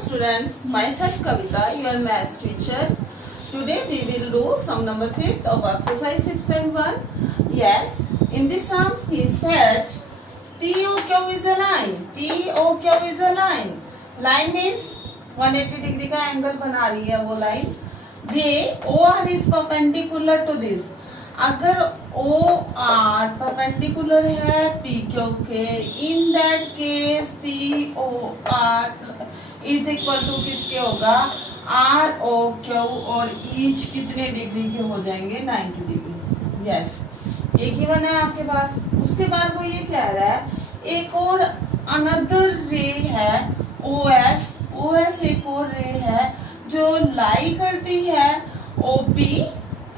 students, myself Kavita, your maths teacher. Today we will do sum number 5th of exercise 6.1. Yes, in this sum he said POQ is a line. POQ is a line. Line means 180 degree का angle बना रही है वो line. ये OR is perpendicular to this. अगर OR perpendicular है PQ के, in that case POR is equal to किसके होगा, ROQ, और ईच कितने डिग्री के हो जाएंगे, 90 डिग्री. यस, एक ही बना है आपके पास. उसके बाद वो ये कह रहा है एक और अनदर रे है OS एक और रे है जो लाई करती है OP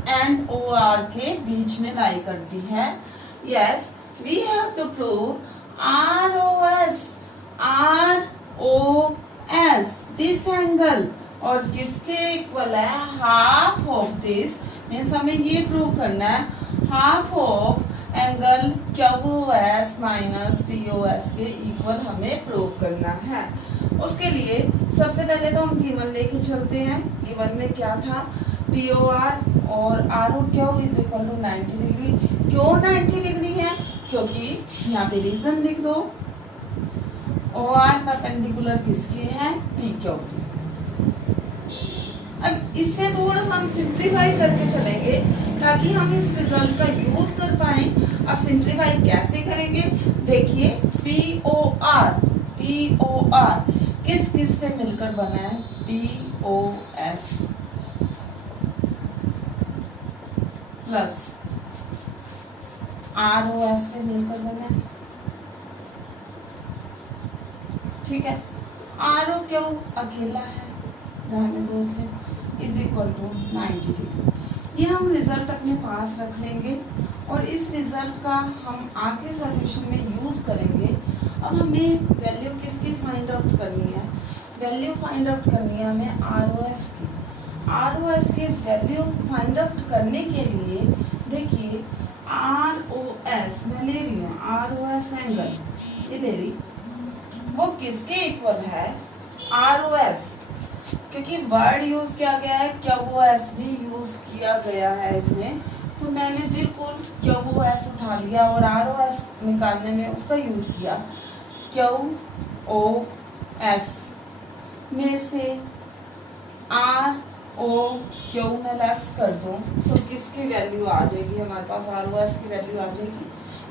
एंड OR के बीच में लाई करती है. Yes, we have to prove ROS this angle और किसके इक्वल है, हाफ ऑफ दिस. मीन्स हमें ये प्रूव करना है half of angle QOS minus POS के इक्वल हमें प्रूव करना है. उसके लिए सबसे पहले तो हम गिवन लेके चलते हैं. गिवन में क्या था, POR और ROQ is equal to 90 degree. क्यों 90 डिग्री है, क्योंकि यहाँ पे रीजन लिख दो. OR परपेंडिकुलर किसके है, PQ के. अब इससे थोड़ा सा हम सिंप्लीफाई करके चलेंगे ताकि हम इस रिजल्ट का यूज कर पाए. अब सिंप्लीफाई कैसे करेंगे, देखिए POR किस किस से मिलकर बना है, POS प्लस ROS से मिलकर बना है. ठीक है, ROQ अकेला है, रहने दो से, इज इक्वल टू 90 डिग्री. ये हम रिजल्ट अपने पास रख लेंगे और इस रिजल्ट का हम आगे सॉल्यूशन में यूज करेंगे. अब हमें वैल्यू किसकी फाइंड आउट करनी है, वैल्यू फाइंड आउट करनी है हमें ROS की. ROS के वैल्यू फाइंड आउट करने के लिए देखिए ROS मैं ले रही हूँ, ROS एंगल ये ले रही, वो किसके इक्वल है, ROS. क्योंकि वर्ड यूज किया गया है, QOS भी यूज किया गया है इसमें, तो मैंने बिल्कुल QOS उठा लिया और ROS निकालने में उसका यूज किया. QOS में से ROQ में लेस कर दूं तो किसकी वैल्यू आ जाएगी, हमारे पास ROS की वैल्यू आ जाएगी.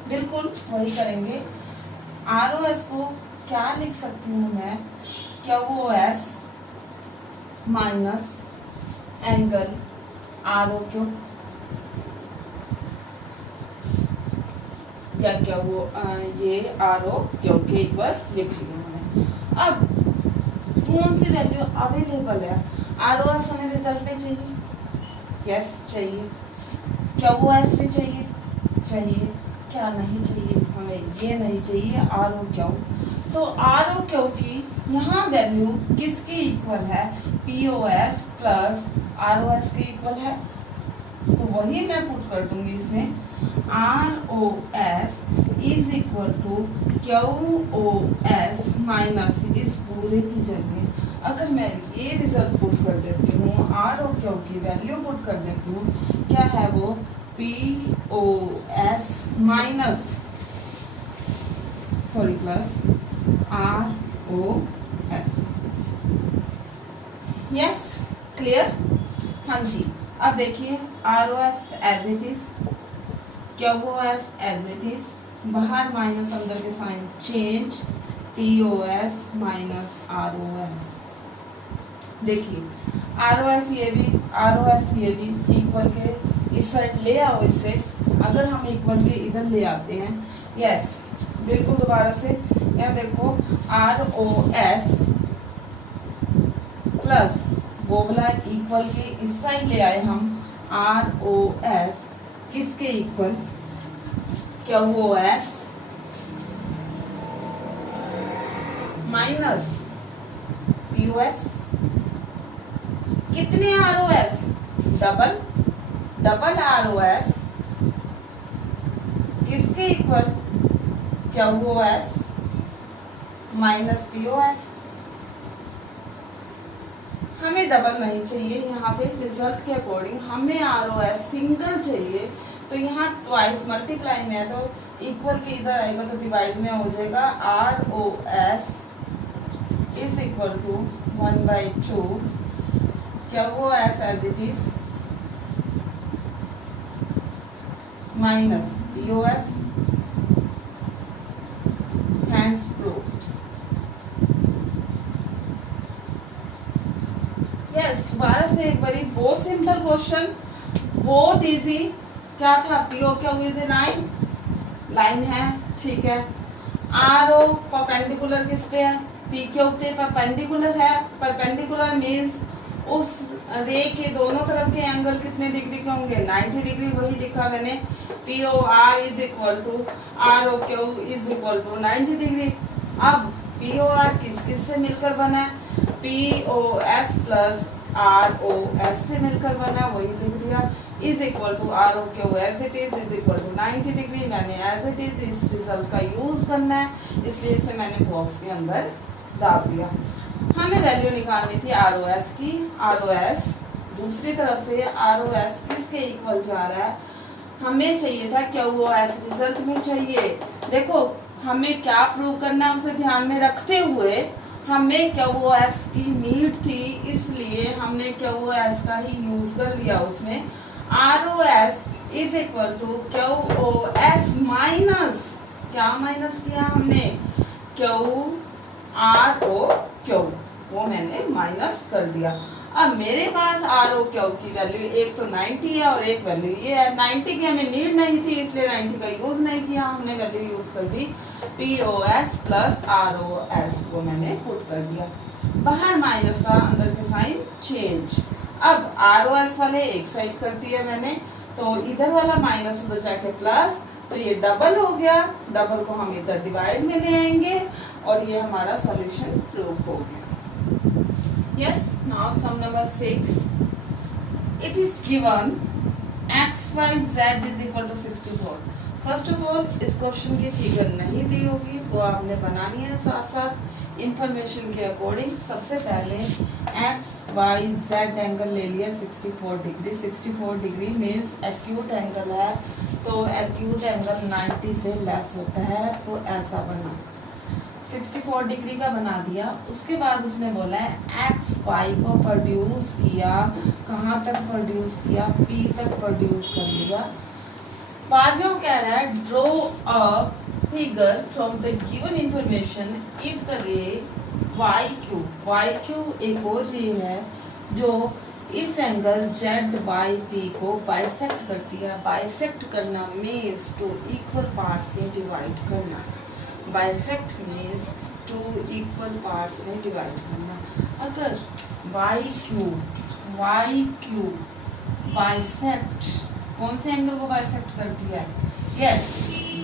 बिल्कुल वही करेंगे. ROS को क्या लिख सकती हूँ मैं, QOS माइनस एंगल ROQ, या क्या वो ये ROQ के इक्वल लिख लिया हमने. अब कौन सी वैल्यू अवेलेबल है, ROS हमें रिजल्ट में चाहिए, यस चाहिए. QOS भी चाहिए, क्या नहीं चाहिए, हमें ये नहीं चाहिए ROQ. तो ROQ की यहाँ वैल्यू किसकी इक्वल है, POS प्लस ROS के इक्वल है, तो वही मैं पुट कर दूंगी इसमें. ROS is equal to QOS minus इस पूरे की जगह अगर मैं ये रिजल्ट पुट कर देती हूँ, ROQ की वैल्यू पुट कर देती हूँ, क्या है वो, POS minus plus ROS. Yes, clear. हाँ जी, अब देखिए ROS as it is, QOS as it is, बाहर माइनस अंदर के sign change, POS minus ROS. देखिए ROS ये भी इक्वल के इस साइड ले आओ इससे, अगर हम इक्वल के इधर ले आते हैं. यस, बिल्कुल दोबारा से यहाँ देखो ROS प्लस वो वाला इक्वल के इस साइड ले आए हम, ROS किसके इक्वल, QOS माइनस POS. कितने ROS, डबल ROS किसके इक्वल, QOS माइनस POS. हमें डबल नहीं चाहिए, यहाँ पे रिजल्ट के अकॉर्डिंग हमें ROS सिंगल चाहिए। तो यहाँ ट्वाइस मल्टीप्लाई में है तो इक्वल के इधर आएगा तो डिवाइड में हो जाएगा। ROS इज इक्वल टू 1/2 क्या वो S as it is minus POS hence proved. Yes, दोबारा से एक बारी, बहुत सिंपल क्वेश्चन, बहुत इजी। क्या था? PO क्या हुई थी? लाइन है, ठीक है। RO परपेंडिकुलर किस पे है? PQ पे परपेंडिकुलर है। परपेंडिकुलर मींस उस रे के दोनों तरफ के एंगल कितने डिग्री के होंगे? 90 डिग्री। वही लिखा मैंने, POR is equal to ROQ is equal to 90 degree. अब POR किस किस से मिलकर बना है? POS प्लस ROS से मिलकर बना, वही लिख दिया। Is equal to ROQ as it is equal to 90 degree. मैंने एज इट इज इस रिजल्ट का यूज करना है, इसलिए इसे मैंने बॉक्स के अंदर डाल दिया। हमें वैल्यू निकालनी थी ROS की। ROS दूसरी तरफ से ROS किसके इक्वल जा रहा है? हमें चाहिए था QOS, रिजल्ट में चाहिए। देखो हमें क्या प्रूव करना है उसे ध्यान में रखते हुए हमें QOS की नीड थी, इसलिए हमने QOS का ही यूज कर लिया उसमें। ROS is equal to QOS minus, क्या माइनस किया हमने? ROQ, वो मैंने माइनस कर दिया। अब मेरे पास ROQ की वैल्यू एक तो 90 है और एक वैल्यू ये है। 90 की हमें नीड नहीं थी, इसलिए 90 का यूज नहीं किया, हमने वैल्यू यूज कर दी POS प्लस ROS, वो मैंने पुट कर दिया। बाहर माइनस था, अंदर के साइन चेंज। अब ROS वाले एक साइड कर दिया मैंने, तो इधर वाला माइनस उधर जाके प्लस, तो ये डबल हो गया। डबल को हम इधर डिवाइड में ले आएंगे और ये हमारा सॉल्यूशन प्रूव हो गया। Yes, now sum number 6. It is given x, y, z is equal to 64. First of all, इस क्वेश्चन की फिगर नहीं दी होगी, वो आपने बनानी है साथ साथ इंफॉर्मेशन के अकॉर्डिंग। सबसे पहले x, y, z एंगल ले लिया 64 degree. 64 degree means acute angle है, तो एक्यूट एंगल 90 से लेस होता है, तो ऐसा बना 64 डिग्री का बना दिया। उसके बाद उसने बोला है एक्स वाई को प्रोड्यूस किया, कहाँ तक प्रोड्यूस किया? P तक प्रोड्यूस कर लिया। बाद में वो कह रहा है draw a figure from the given information if the रे YQ एक और रे है जो इस एंगल ZYP को बाइसेक्ट करती है। बाइसेक्ट करना मीन्स टू इक्वल पार्ट्स में डिवाइड करना। Bisect means two equal parts में डिवाइड करना। अगर YQ बाइसेक्ट, कौन से एंगल को बाइसेक्ट करती है? यस,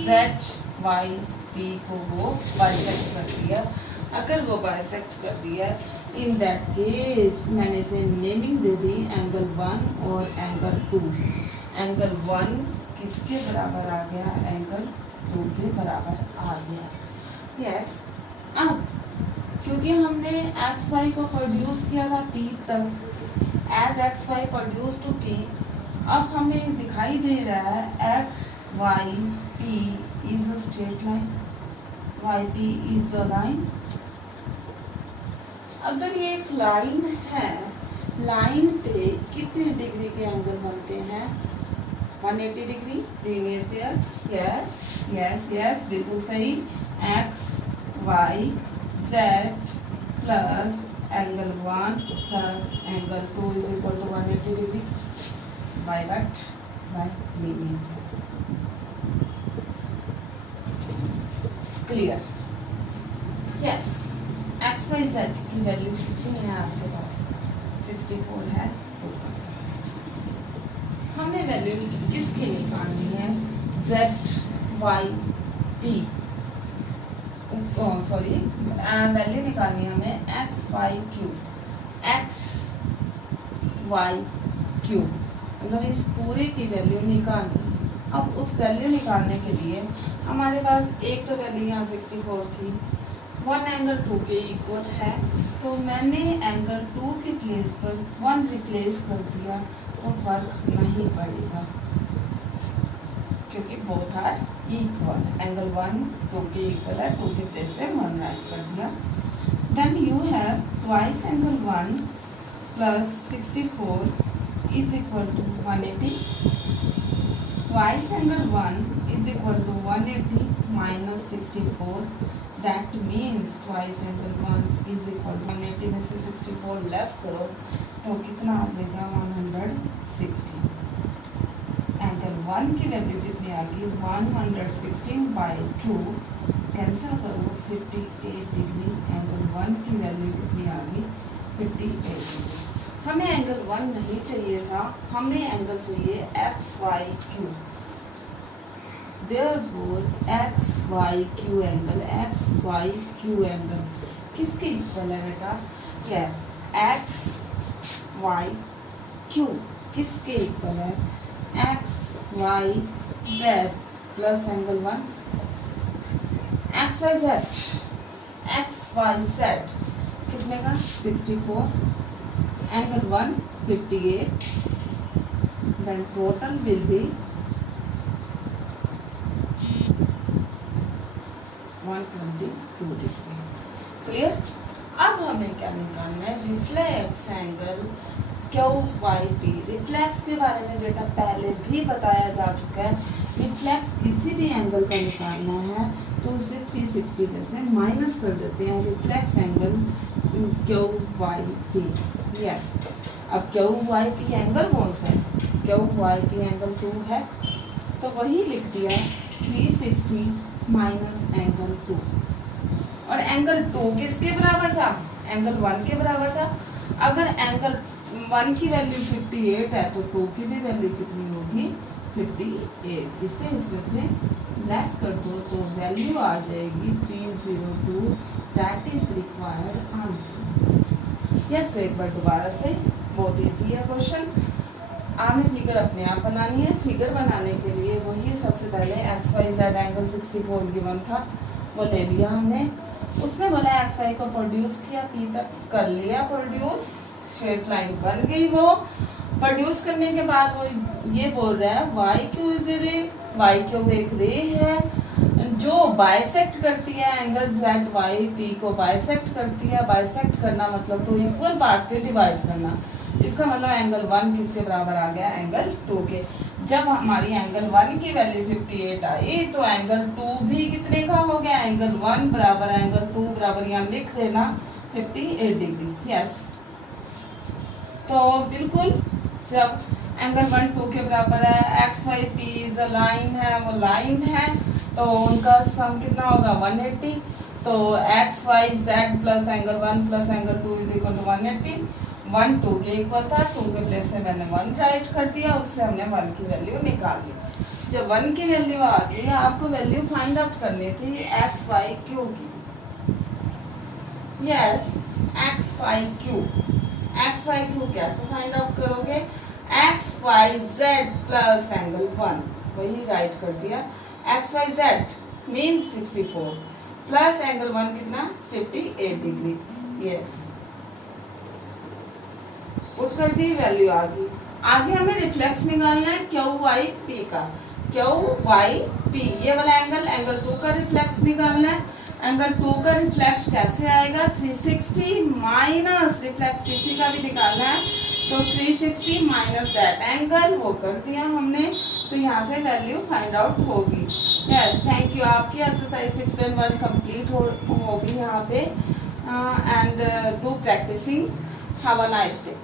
ZYP को वो बाइसेक्ट करती है। अगर वो बाइसेक्ट कर रही है, इन दैट केस मैंने इसे नेमिंग दे दी एंगल 1 और एंगल 2। एंगल 1 किसके बराबर आ गया? एंगल 2 के बराबर आ गया। यस, अब क्योंकि हमने एक्स वाई को प्रोड्यूस किया था P तक, as X Y produce to P, अब हमें दिखाई दे रहा है X Y P is a straight line, YP is a line. अगर ये एक लाइन है, लाइन पे कितने डिग्री के एंगल बनते हैं? 180 degree linear pair. Yes yes yes, बिल्कुल सही। X Y Z plus angle 1 plus angle 2 is equal to 180 degree by what? By linear. Clear? Yes, X Y Z की वैल्यू कितनी है आपके पास? 64 है। हमें वैल्यू किसकी निकालनी है? ZYP, सॉरी वैल्यू निकालनी है हमें XYQ, मतलब इस पूरे की वैल्यू निकालनी है। अब उस वैल्यू निकालने के लिए हमारे पास एक तो वैल्यू यहाँ 64 थी, 1 एंगल 2 के इक्वल है, तो मैंने एंगल 2 के प्लेस पर 1 रिप्लेस कर दिया, तो फर्क नहीं पड़ेगा क्योंकि बोथ आर इक्वल। एंगल 1 2 के इक्वल है, 2 के प्लेस पे 1 राइट कर दिया। Then you have twice angle 1 plus 64 is equal to 180। Twice angle 1 is equal to 180 minus 64, that means twice angle 1 is equal to 180 में से 64 लेस करो तो कितना आ जाएगा 160। एंगल 1 की वैल्यू कितनी आ गई 116/2, कैंसिल करो 58 डिग्री। एंगल 1 की वैल्यू कितनी आ गई 58 डिग्री। हमें एंगल 1 नहीं चाहिए था, हमें एंगल चाहिए XYQ। Therefore XYQ एंगल किसके इक्वल है बेटा? यस, XYQ किसके इक्वल है? XYZ प्लस एंगल 1 XYZ कितने का 64, angle 1 58, then total will be 122 degree. Clear? अब हमें क्या निकालना है? Reflex angle QYP। रिफ्लेक्स के बारे में बेटा पहले भी बताया जा चुका है। रिफ्लेक्स किसी भी एंगल का निकालना है तो उसे 360 में से माइनस कर देते हैं। Reflex angle QYP। यस, अब QYP एंगल कौन सा है? QYP एंगल 2 है, तो वही लिख दिया 360 माइनस एंगल 2। और एंगल 2 किसके बराबर था? एंगल 1 के बराबर था। अगर एंगल 1 की वैल्यू 58 है तो 2 की भी वैल्यू कितनी होगी 58। इसे इसमें से लेस कर दो तो वैल्यू आ जाएगी 302, that is required answer. Yes, एक बार दोबारा से, बहुत इजी है क्वेश्चन। आपने फिगर अपने आप बनानी है। फिगर बनाने के लिए वही सबसे पहले XYZ एंगल 64 गिवन था, वो ले लिया हमने। उसने बोला XY को प्रोड्यूस किया, P तक कर लिया प्रोड्यूस, स्ट्रेट लाइन बन गई। वो प्रोड्यूस करने के बाद वो ये बोल रहा है YQ इज ए रे। YQ एक रे है जो बाइसेक्ट करती है एंगल ZYP को बाइसेक्ट करती है। बाइसेक्ट करना मतलब 2 इक्वल पार्ट में डिवाइड करना। इसका मतलब एंगल 1 किसके बराबर आ गया? एंगल 2 के। जब हमारी एंगल 1 की वैल्यू 58 आई तो एंगल 2 भी कितने का हो गया? एंगल 1 बराबर एंगल 2 बराबर, यहाँ लिख देना 58 डिग्री। यस, तो बिल्कुल जब एंगल 1 2 के बराबर है, XYP लाइन है, वो लाइन है, तो उनका सम कितना होगा 180। तो XYZ plus angle 1 plus angle 2 is equal to 180। 1 2 के इक्वल था, 2 के प्लेस में मैंने 1 राइट कर दिया, उससे हमने 1 की वैल्यू निकाल ली। जब 1 की वैल्यू आ गई, आपको वैल्यू फाइंड आउट करनी थी XYQ की। यस, XYQ कैसे फाइंड आउट करोगे? XYZ प्लस एंगल 1, वही राइट कर दिया। XYZ मीन्स 64 प्लस एंगल 1 कितना 58 डिग्री। यस, पुट कर दी, वैल्यू आ गई। आगे हमें रिफ्लेक्स निकालना है QYP का। QYP ये वाला एंगल 2 का रिफ्लेक्स निकालना है। एंगल 2 का रिफ्लेक्स कैसे आएगा? 360 माइनस, रिफ्लेक्स किसी का भी निकालना है तो 360 माइनस दैट एंगल, वो कर दिया हमने, तो यहाँ से वैल्यू फाइंड आउट होगी। Yes, thank you. आपकी एक्सरसाइज 6.1 कंप्लीट होगी यहाँ पे। And do practising. Have a nice day.